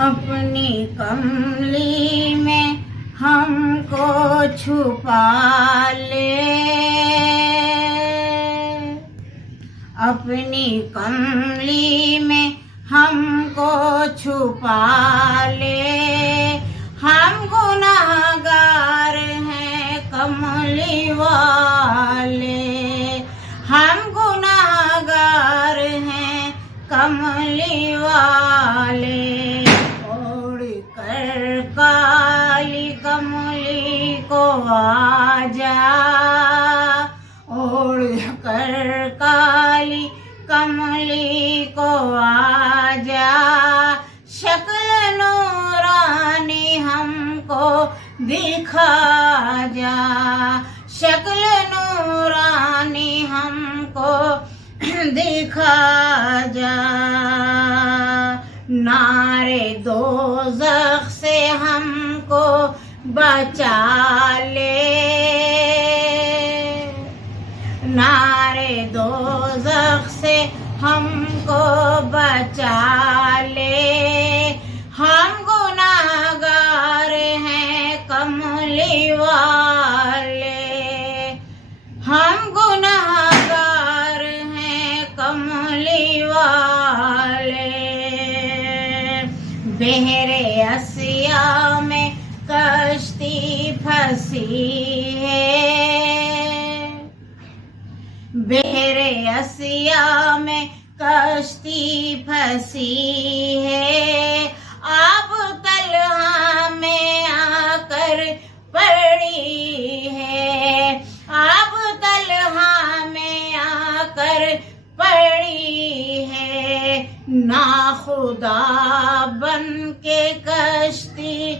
अपनी कमली में हमको छुपा ले, अपनी कमली में हमको छुपा ले। हम गुनाहगार हैं कमली वाले, हम गुनाहगार हैं कमली वाले। ओढ़ कर काली कमली को आजा, ओढ़ कर काली कमली को आजा। शक्ल नूरानी हमको दिखा जा, शक्ल नूरानी हमको दिखा जा। नारे दोज़ख से हमको बचा ले, नारे दोज़ख से हमको बचा ले। हम गुनाहगार हैं कमली वाले, हम गुनाहगार हैं कमली वाले। बहरे असिया में कश्ती फंसी है, बहरे असिया में कश्ती फंसी है। अब तलहा में आकर पड़ी है, अब तलहा में आकर पड़ी है। ना खुदा बन के कश्ती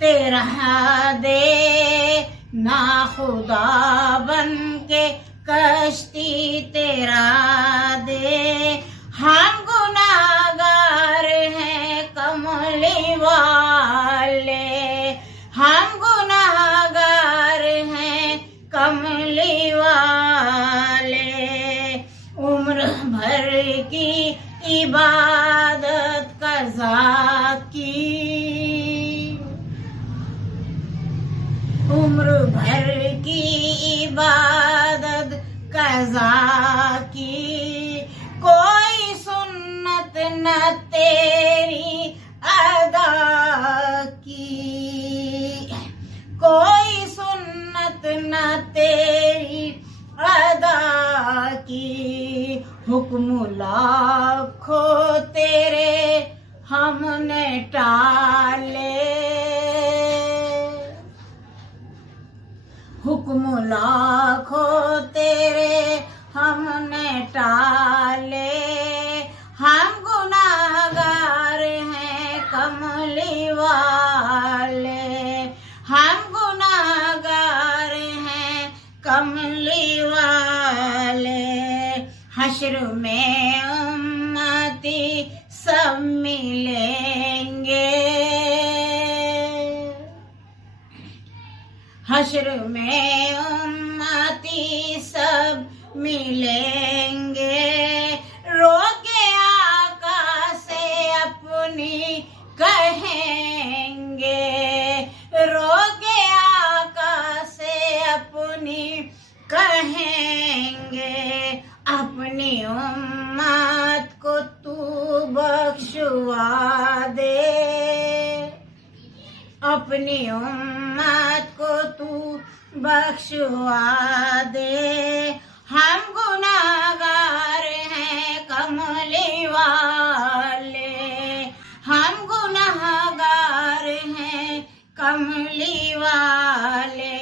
तेरा दे, ना खुदा बन के कश्ती तेरा दे। हम गुनाहगार हैं कमली वाले, हम गुनाहगार हैं कमली वाले। उम्र भर की इबादत कज़ा की, उम्र भर की इबादत कज़ा की। कोई सुन्नत न तेरी अदा की, कोई सुन्नत न तेरी अदा की। हुक्म लाखों तेरे हमने टाले, हुक्म लाखों तेरे हमने टाले। हम गुनाहगार हैं कमली वाले, हम गुनाहगार हैं कमली वाले। हश्र में उम्मती सब मिलेंगे, हश्र में उम्मती सब मिलेंगे। रोके आका से अपनी कहेंगे, रोके आका से अपनी कहेंगे। अपनी उम्मत को तू बख्शवा दे, अपनी उम्मत को तू बख्शवा दे। हम गुनाहगार हैं कमली वाले, हम गुनाहगार हैं कमली वाले।